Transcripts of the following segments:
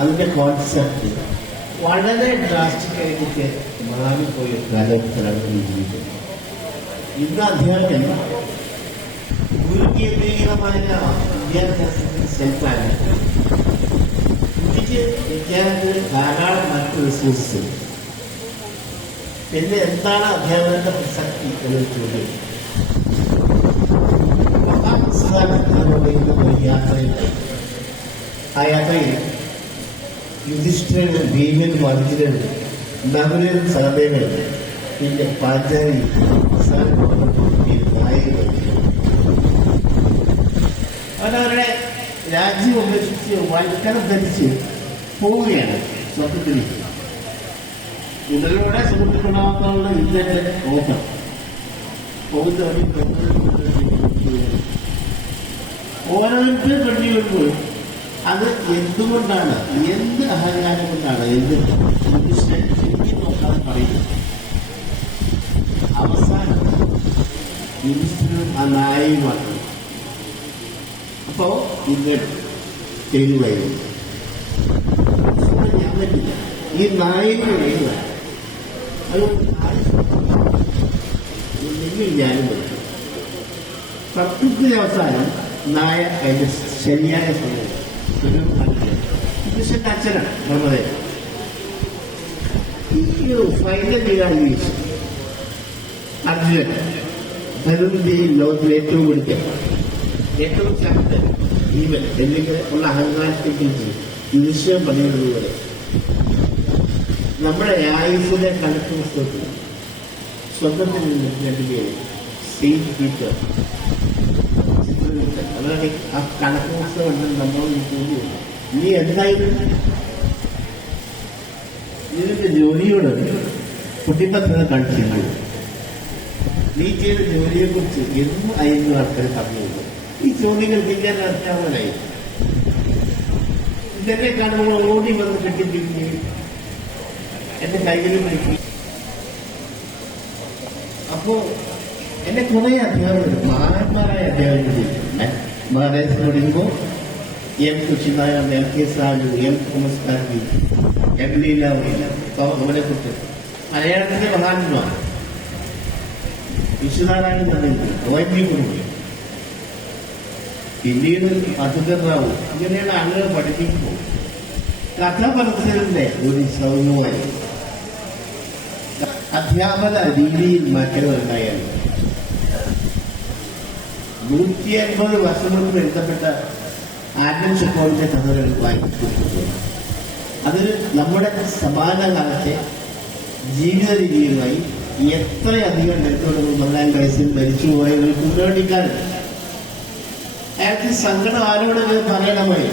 അതിൻ്റെ കോൺസെപ്റ്റ് വളരെ ഡ്രാസ്റ്റിക്കായിട്ട് മാറിപ്പോയ കാലഘട്ടത്തിലാണ് ജീവിക്കുന്നത്. ഇന്ന് അദ്ദേഹം ഒരു കേന്ദ്രീകൃതമായ വിദ്യാഭ്യാസത്തിന് സെൽഫാണ്. ഇന്ത്യക്ക് വിദ്യാഭ്യാസത്തിന് ധാരാളം മറ്റ് റിസോഴ്സ്. പിന്നെ എന്താണ് അധ്യാപകന്റെ പ്രസക്തി എന്നൊരു ചോദ്യം. ഒരു യാത്രയിൽ ആ യാത്രയിൽ യുധിഷ്ഠിരൻ, ഭീമൻ, അർജുനൻ, നകുലൻ, സഹദേവൻ, പിന്നെ പാഞ്ചാലി അവരവരുടെ രാജ്യം ഉപേക്ഷിച്ച് വൽക്കരം ധരിച്ച് പോവുകയാണ് സ്വർഗത്തിലേക്ക്. ഇതിലൂടെ സുഹൃത്തുക്കളാവാനുള്ള ഇന്ത്യയുടെ ഓട്ടം പോകുന്ന വഴി ഓരോരുത്തരും കണ്ണി വരുമ്പോൾ അത് എന്തുകൊണ്ടാണ്, എന്ത് അഹങ്കാരം കൊണ്ടാണ്, എന്ത് ചിന്തി നോക്കാതെ പറയുന്നത്. അവസാനം യുധിഷ്ഠിരനും ആ നായകമാണ്. അപ്പോ ഇങ്ങോട്ട് തെരുവായിരുന്നു. ഞാൻ പറ്റില്ല, ഈ നായകന് വേണ്ട നിങ്ങൾ ഞാനും പറ്റും. തത്വത്തിന്റെ അവസാനം നായ അതിന്റെ ശരിയായ സമയം യുധിഷ്ഠിരന്റെ അച്ഛനാണ് ബ്രഹ്മദേവൻ. ഈ ഫൈനൽ ഇവാലുവേഷൻ അർജുനൻ ഭരതന്റെയും ലോകത്തിൽ ഏറ്റവും കൊടുക്കുക ഏറ്റവും ശക്തൻ ജീവൻ എന്നിങ്ങനെ ഉള്ള അഹങ്കാരത്തെക്കുറിച്ച് യുധിഷ്ഠിരൻ പറയുന്നത് പോലെ നമ്മുടെ ആയുസിന്റെ കണക്ക് പുസ്തകത്തിൽ സ്വന്തത്തിൽ നിന്ന് രണ്ടുപേര് സെയിന്റ് പീറ്റർ ചിത്രവിട്ടൻ അതാണ് ആ കണക്ക് പുസ്തകം നമ്മൾ ചോദ്യം. നീ എന്തായിരുന്നു ഇതിന്റെ ജോലിയോട് കുട്ടിപ്പത്ര കാണിച്ചിരുന്നു. നീ ചെയ്ത ജോലിയെ കുറിച്ച് എന്നും ആയിരുന്നു ആൾക്കാർ പറഞ്ഞിരുന്നു. ഈ ചോദ്യങ്ങൾ ഞാൻ അറിയാവുന്നതായി ഇതെന്നെ കാണുമ്പോൾ ഓടി വന്ന് കെട്ടിപ്പിടിഞ്ഞ് എന്റെ കൈകളിൽ നോക്കി. അപ്പോ എന്നെ കുറെ അധ്യാപകർ, മഹാന്മാരായ അധ്യാപകർ മഹാരാജ് തുടങ്ങുമ്പോൾ M Kushinayar, M K Salu, M Thomas Karvi, M Leelavathi, അവരെ കുറിച്ച് മലയാളത്തിലെ മഹാന്മാർ വിശ്വനാരായണൻ നന്ദി, OMV കുറുമ്പി, പിന്നീട് മധുകർ റാവു, ഇങ്ങനെയുള്ള ആളുകൾ പഠിപ്പിക്കുമ്പോൾ കഥ പറച്ചിലിന്റെ ഒരു സൗമ്യമായി അധ്യാപന രീതിയിൽ മാറ്റങ്ങളുണ്ടായാലും 150 വർഷം മുമ്പ് എഴുതപ്പെട്ട ആൻഡൻ ചെക്കോളിന്റെ കഥകൾ വായിക്കുന്നു. അതിൽ നമ്മുടെ സമാന കാലത്തെ ജീവിത രീതിയുമായി എത്രയധികം എടുത്തുകൊടുക്കും. 14 വയസ്സിൽ മരിച്ചുപോയ ഒരു കുണ്ടോടിക്കാരൻ, അയാൾക്ക് സങ്കടം ആരോടെങ്കിലും പറയണമായി.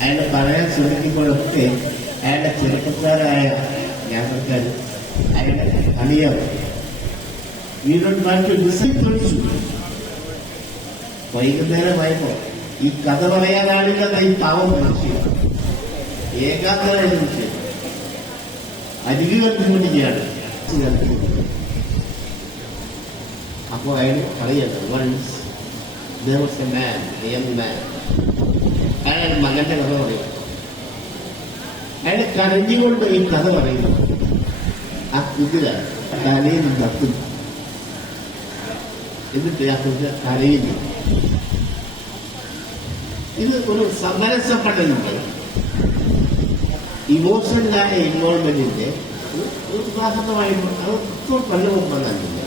അയാളെ പറയാൻ ശ്രമിക്കുമ്പോഴൊക്കെ അയാളുടെ ചെറുപ്പക്കാരായ യാത്രക്കാർ അയാളെ അണിയാവും. വിളിച്ചു. വൈകുന്നേരമായപ്പോ ഈ കഥ പറയാനാളില്ലാത്ത ഈ പാവം വിഷയം ഏകാന്തമായ വിഷയം അരികു കണ്ടുകൊണ്ടിരിക്കുകയാണ്. അപ്പോ അയാൾ പറയാണ്, once there was a man, a young man. അയാൾ മകന്റെ കഥ പറയും. അയാൾ കരഞ്ഞുകൊണ്ട് ഈ കഥ പറയുന്നു. ആ കുതിര കരയിൽ തത്തുന്നു. എന്നിട്ട് ആ കുതിര കരയുന്നു. ഇത് ഒരു സമരസപ്പെടലുണ്ട്. ഇമോഷണലായ ഇൻവോൾവ്മെന്റിന്റെ ഒരു ഉദാഹരണമായി അത് ഇപ്പോൾ കൊല്ലം വന്നില്ല.